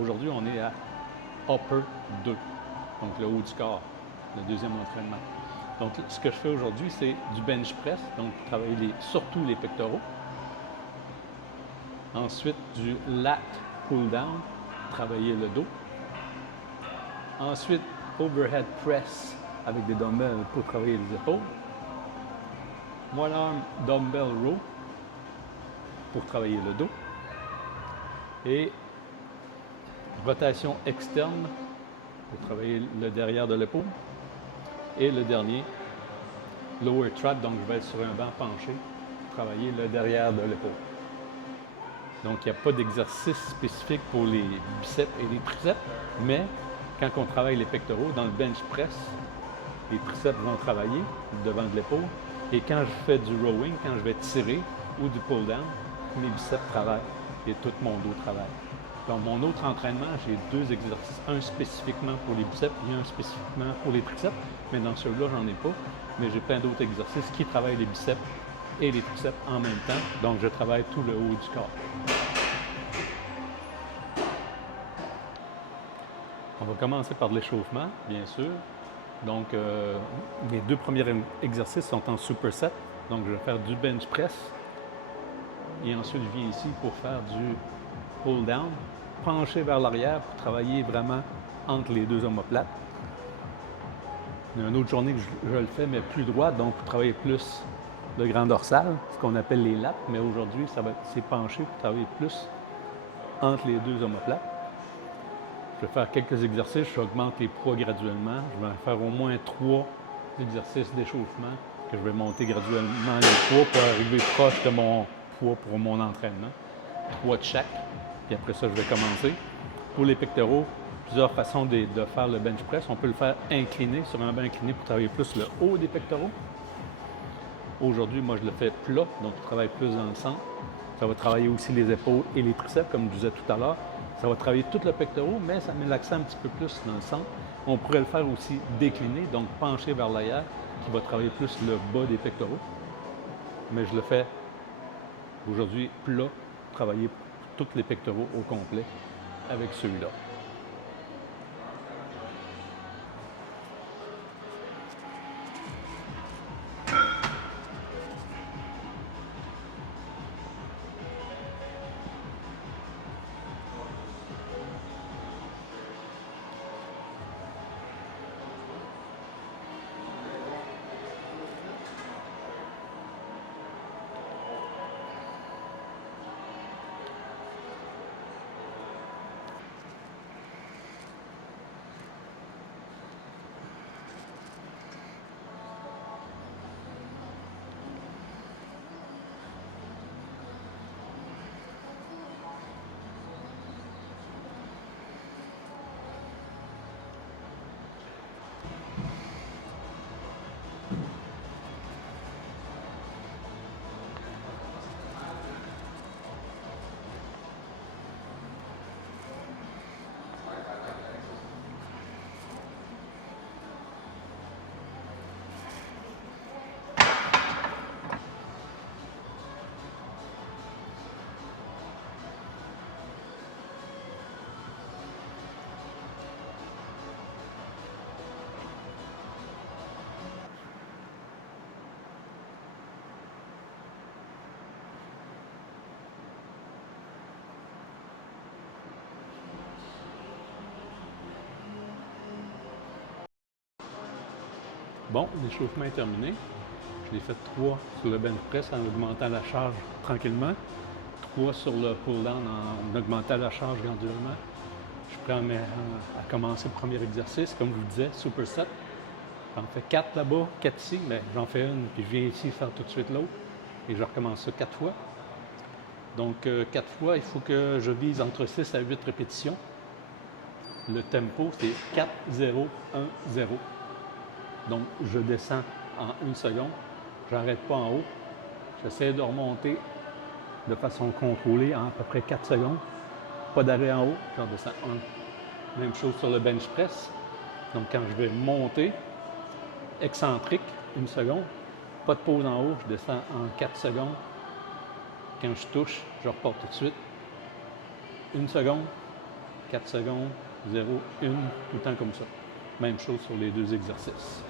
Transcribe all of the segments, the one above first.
Aujourd'hui, on est à Upper 2, donc le haut du corps, le deuxième entraînement. Donc, ce que je fais aujourd'hui, c'est du bench press, donc travailler surtout les pectoraux. Ensuite, du lat pull down, travailler le dos. Ensuite, overhead press avec des dumbbells pour travailler les épaules. One arm dumbbell row pour travailler le dos. Et rotation externe pour travailler le derrière de l'épaule. Et le dernier, lower trap, donc je vais être sur un banc penché pour travailler le derrière de l'épaule. Donc, il n'y a pas d'exercice spécifique pour les biceps et les triceps, mais quand on travaille les pectoraux, dans le bench press, les triceps vont travailler devant de l'épaule. Et quand je fais du rowing, quand je vais tirer ou du pull down, mes biceps travaillent et tout mon dos travaille. Dans mon autre entraînement, j'ai deux exercices, un spécifiquement pour les biceps et un spécifiquement pour les triceps, mais dans ceux-là, j'en ai pas. Mais j'ai plein d'autres exercices qui travaillent les biceps et les triceps en même temps, donc je travaille tout le haut du corps. On va commencer par de l'échauffement, bien sûr. Donc, mes deux premiers exercices sont en superset. Donc, je vais faire du bench press. Et ensuite, je viens ici pour faire du pull down, pencher vers l'arrière pour travailler vraiment entre les deux omoplates. Il y a une autre journée que je le fais, mais plus droit, donc pour travailler plus le grand dorsal, ce qu'on appelle les lats. Mais aujourd'hui, c'est penché pour travailler plus entre les deux omoplates. Je vais faire quelques exercices, j'augmente les poids graduellement. Je vais faire au moins 3 exercices d'échauffement que je vais monter graduellement les poids pour arriver proche de mon poids pour mon entraînement. 3 de chaque, puis après ça, je vais commencer. Pour les pectoraux, plusieurs façons de faire le bench press. On peut le faire incliné, sur un banc incliné pour travailler plus le haut des pectoraux. Aujourd'hui, moi, je le fais plat, donc je travaille plus dans le centre. Ça va travailler aussi les épaules et les triceps, comme je disais tout à l'heure. Ça va travailler tout le pectoral, mais ça met l'accent un petit peu plus dans le centre. On pourrait le faire aussi décliné, donc penché vers l'arrière, qui va travailler plus le bas des pectoraux. Mais je le fais aujourd'hui plat, travailler tous les pectoraux au complet avec celui-là. Bon, l'échauffement est terminé. Je l'ai fait 3 sur le bench press en augmentant la charge tranquillement. 3 sur le pull down en augmentant la charge graduellement. Je suis prêt à commencer le premier exercice, comme je vous disais, superset. J'en fais 4 là-bas, 4 ici, mais j'en fais une, puis je viens ici faire tout de suite l'autre. Et je recommence ça 4 fois. Donc, 4 fois, il faut que je vise entre 6 à 8 répétitions. Le tempo, c'est 4, 0, 1, 0. Donc, je descends en 1 seconde. Je n'arrête pas en haut. J'essaie de remonter de façon contrôlée en à peu près 4 secondes. Pas d'arrêt en haut, je redescends 1. Même chose sur le bench press. Donc, quand je vais monter, excentrique, 1 seconde. Pas de pause en haut, je descends en 4 secondes. Quand je touche, je repars tout de suite. 1 seconde. 4 secondes, 0, 1, tout le temps comme ça. Même chose sur les deux exercices.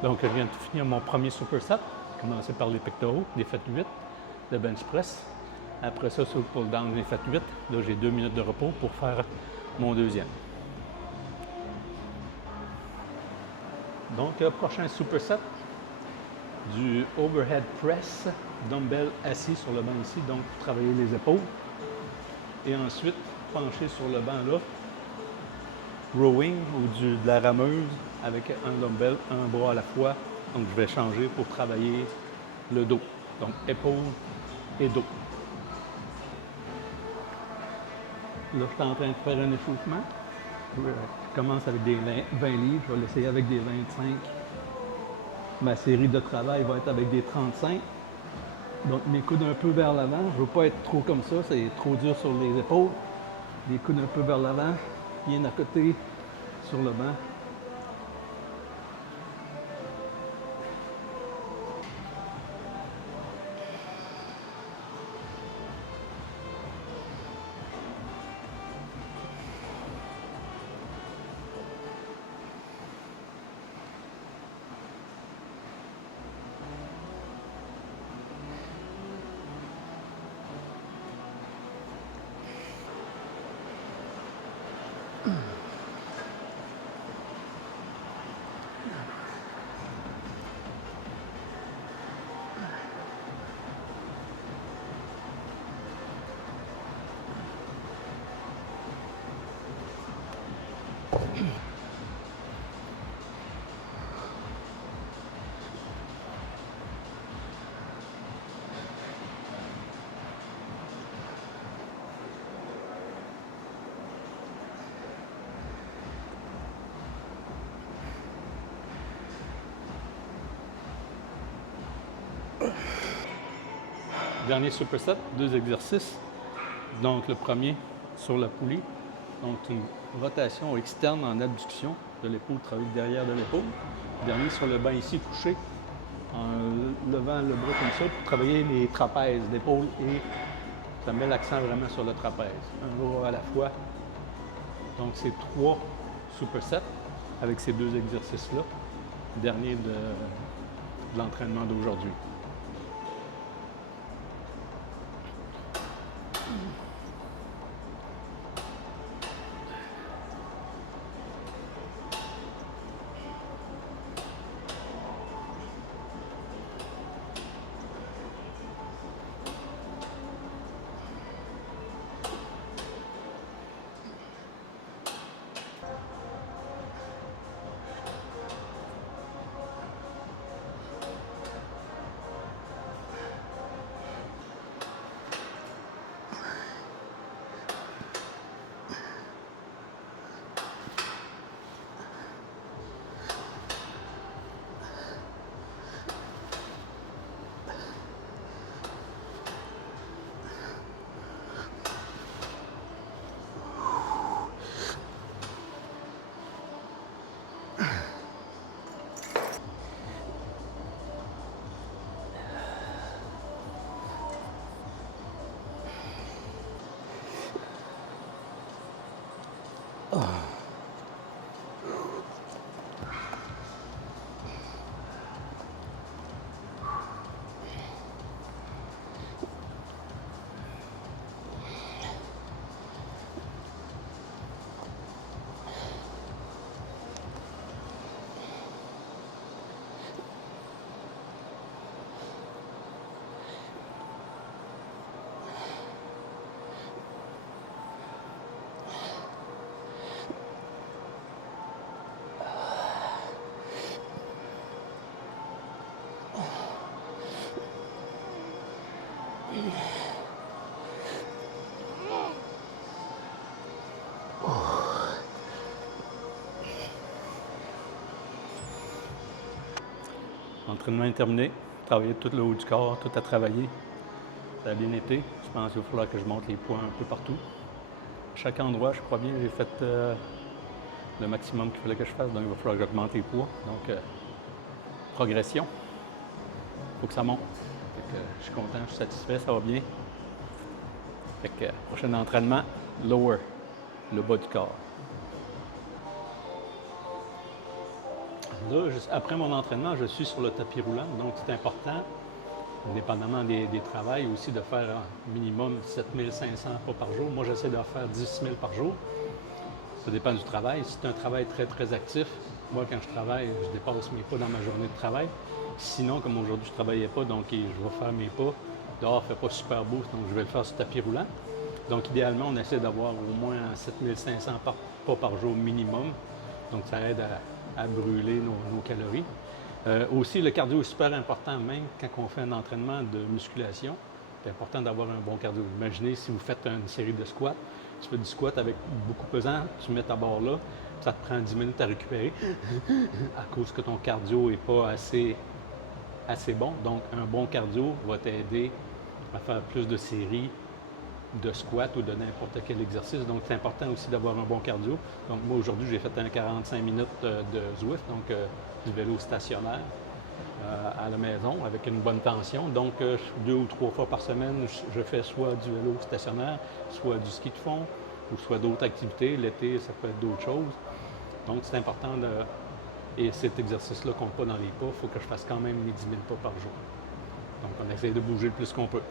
Donc, je viens de finir mon premier superset. J'ai commencé par les pectoraux, j'ai fait 8 de bench press. Après ça, sur le pull down, j'ai fait 8. Là, j'ai 2 minutes de repos pour faire mon deuxième. Donc, prochain superset, du overhead press, dumbbell assis sur le banc ici, donc pour travailler les épaules. Et ensuite, penché sur le banc là, rowing ou de la rameuse avec un dumbbell, un bras à la fois. Donc, je vais changer pour travailler le dos. Donc, épaules et dos. Là, je suis en train de faire un échauffement. Je commence avec des 20 livres. Je vais l'essayer avec des 25. Ma série de travail va être avec des 35. Donc, mes coudes un peu vers l'avant. Je ne veux pas être trop comme ça. C'est trop dur sur les épaules. Les coudes un peu vers l'avant. Bien à côté sur le banc. Dernier superset, 2 exercices. Donc, le premier sur la poulie. Donc, une rotation externe en abduction de l'épaule, travailler derrière de l'épaule. Dernier sur le banc ici, couché, en levant le bras comme ça pour travailler les trapèzes d'épaule et ça met l'accent vraiment sur le trapèze. Un bras à la fois. Donc, c'est 3 supersets avec ces 2 exercices-là. Dernier de l'entraînement d'aujourd'hui. L'entraînement est terminé. Travaillé tout le haut du corps, tout à travailler. Ça a bien été. Je pense qu'il va falloir que je monte les poids un peu partout. Chaque endroit, je crois bien, j'ai fait le maximum qu'il fallait que je fasse. Donc, il va falloir que j'augmente les poids. Donc, progression. Il faut que ça monte. Fait que, je suis content, je suis satisfait, ça va bien. Fait que, prochain entraînement, lower, le bas du corps. Là, après mon entraînement, je suis sur le tapis roulant, donc c'est important, indépendamment des travails, aussi de faire un minimum 7500 pas par jour. Moi, j'essaie d'en faire 10 000 par jour. Ça dépend du travail. Si c'est un travail très, très actif, moi, quand je travaille, je dépasse mes pas dans ma journée de travail. Sinon, comme aujourd'hui, je ne travaillais pas, donc je vais faire mes pas. Dehors, il ne fait pas super beau, donc je vais le faire sur tapis roulant. Donc, idéalement, on essaie d'avoir au moins 7500 pas par jour minimum. Donc, ça aide à brûler nos calories. Aussi, le cardio est super important, même quand on fait un entraînement de musculation. C'est important d'avoir un bon cardio. Imaginez si vous faites une série de squats, tu fais du squat avec beaucoup pesant, tu mets ta barre là, ça te prend 10 minutes à récupérer à cause que ton cardio n'est pas assez bon. Donc, un bon cardio va t'aider à faire plus de séries de squat ou de n'importe quel exercice. Donc, c'est important aussi d'avoir un bon cardio. Donc, moi, aujourd'hui, j'ai fait un 45 minutes de Zwift, donc du vélo stationnaire à la maison avec une bonne tension. Donc, 2 ou 3 fois par semaine, je fais soit du vélo stationnaire, soit du ski de fond, ou soit d'autres activités. L'été, ça peut être d'autres choses. Donc, c'est important Et cet exercice-là compte pas dans les pas. Il faut que je fasse quand même mes 10 000 pas par jour. Donc, on essaie de bouger le plus qu'on peut.